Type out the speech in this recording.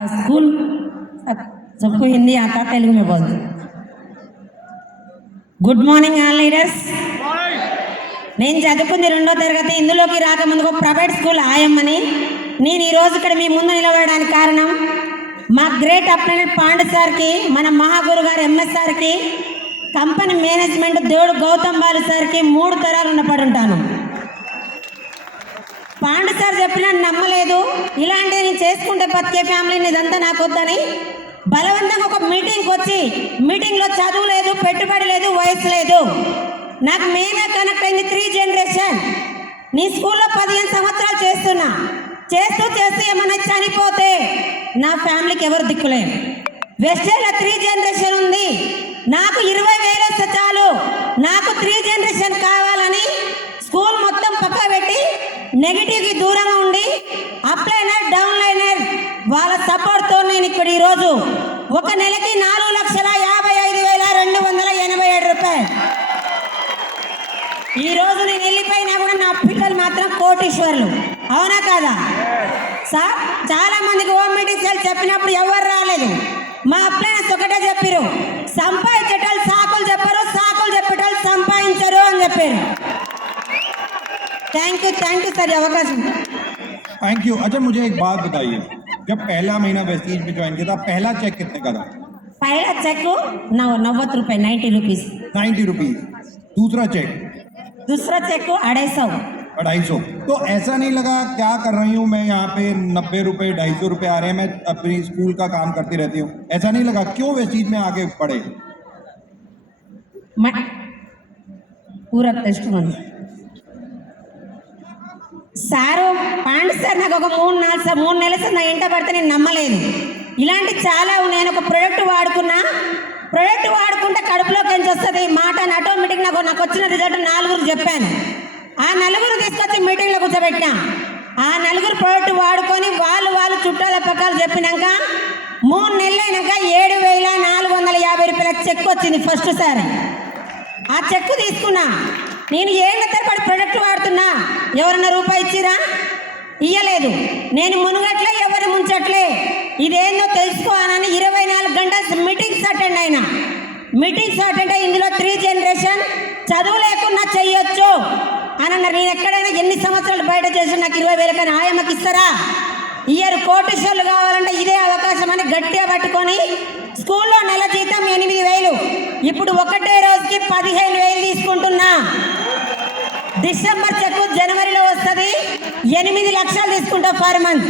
School सबको हिंदी आता, तेलुगु में बोल दो। Good morning all leaders. నేను చదువుకుంది 2వ తరగతి. ఇందులోకి రాకముందుకు ప్రైవేట్ స్కూల్ ఆయమ్మని. నేను ఈరోజు ఇక్కడ మీ ముందు నిలబడడానికి కారణం మా గ్రేట్ అప్లైనెంట్ పాండు సార్కి, మన మహాగురు గారు ఎంఎస్ సార్కి, కంపెనీ మేనేజ్మెంట్ దేవుడు గౌతమ్ బాలు సార్కి 3 తరాలు ఉన్నపడి ఉంటాను. పాండు సార్ చెప్పినా నమ్మలేదు. ఇలాంటి నేను చేసుకుంటే బతికే ఫ్యామిలీని ఇదంతా నాకు వద్దని బలవంతంగా ఒక మీటింగ్కి వచ్చి, మీటింగ్లో చదువు లేదు, పెట్టుబడి లేదు, వయసు లేదు. నాకు మెయిన్గా కనెక్ట్ అయింది 3 జనరేషన్. నీ స్కూల్లో 15 సంవత్సరాలు చేస్తున్నా. చేస్తూ ఏమన్నా చనిపోతే నా ఫ్యామిలీకి ఎవరు దిక్కులేదు. వెస్టేజ్లో 3 జనరేషన్ ఉంది. నాకు 20,000 వస్తే చాలు. నాకు 3 జనరేషన్ కావాలని స్కూల్ మొత్తం పక్క పెట్టి నెగిటివ్కి దూరంగా ఉండి అప్లైనర్ డౌన్లైనర్ వాళ్ళ సపోర్ట్తో నేను ఇక్కడ ఈరోజు ఒక నెలకి 4,55,287 రూపాయలు. ఈరోజు నేను వెళ్ళిపోయినా కూడా నా పిల్లలు మాత్రం కోటీశ్వర్లు. అవునా కాదా సార్? చాలా మందికి హోమ్ మీటింగ్స్ చెప్పినప్పుడు ఎవరు రాలేదు. మా అప్లైనర్స్ ఒకటే చెప్పారు, సంపాదించేటోళ్ళు సాకులు చెప్పరు, సాకులు చెప్పేటోళ్ళు సంపాదించరు అని చెప్పారు. थैंक यू सर अवकाश. Thank you. अच्छा मुझे एक बात बताइए, जब पहला महीना वेस्टीज में ज्वाइन किया था, पहला चेक कितने का था? पहला चेक 90 रुपये, 90 रुपीज़. 90 रुपीज़. दूसरा चेक 250. तो ऐसा नहीं लगा क्या कर रही हूँ मैं यहाँ पे, 90 रुपये 250 रुपये आ रहे हैं, मैं अपनी स्कूल का काम करती रहती हूँ, ऐसा नहीं लगा? क्यों वेस्टीज में आगे पढ़े? पूरा टेस्ट సారు పాండు సార్ నాకు ఒక 3 నెలల సార్ నా ఇంట పడితే నేను నమ్మలేదు. ఇలాంటి చాలా నేను ఒక ప్రోడక్ట్ వాడుకుంటే కడుపులోకి ఎంచి వస్తుంది మాట అని ఆటోమేటిక్ నాకు వచ్చిన రిజల్ట్ 4 చెప్పాను. ఆ 4 తీసుకొచ్చి మీటింగ్లో కూర్చోబెట్టినా. ఆ 4 ప్రోడక్ట్ వాడుకొని వాళ్ళు చుట్టాల పక్కలు చెప్పినాక 3 నెలలు అయినాక 7,450 రూపాయల చెక్ వచ్చింది ఫస్ట్ సారి. ఆ చెక్ తీసుకున్నా. నేను ఏళ్ళ తరబడి ప్రొడక్ట్ వాడుతున్నా. ఎవరన్నా రూపాయి ఇచ్చిరా? ఇయ్యలేదు. నేను మునుగట్లే, ఎవరు ముంచట్లే. ఇదేందో తెలుసుకోవాలని 24 గంటల మీటింగ్స్ అటెండ్ అయినా. ఇందులో 3 జనరేషన్ చదువు లేకుండా చెయ్యొచ్చు అని అన్నారు. నేను ఎక్కడైనా ఎన్ని సంవత్సరాలు బయట చేసి నాకు 20,000 కానీ ఆయమ్మకి ఇస్తారా? ఇయ్యరు. కోటీశ్వర్లు కావాలంటే ఇదే అవకాశం అని గట్టిగా పట్టుకొని స్కూల్లో నెల జీతం 8,000. ఇప్పుడు ఒకటే రోజుకి 15,000 తీసుకుంటున్నా. డిసెంబర్ చెక్ జనవరిలో వస్తుంది. 8 లక్షలు తీసుకుంటా పర్ మంత్.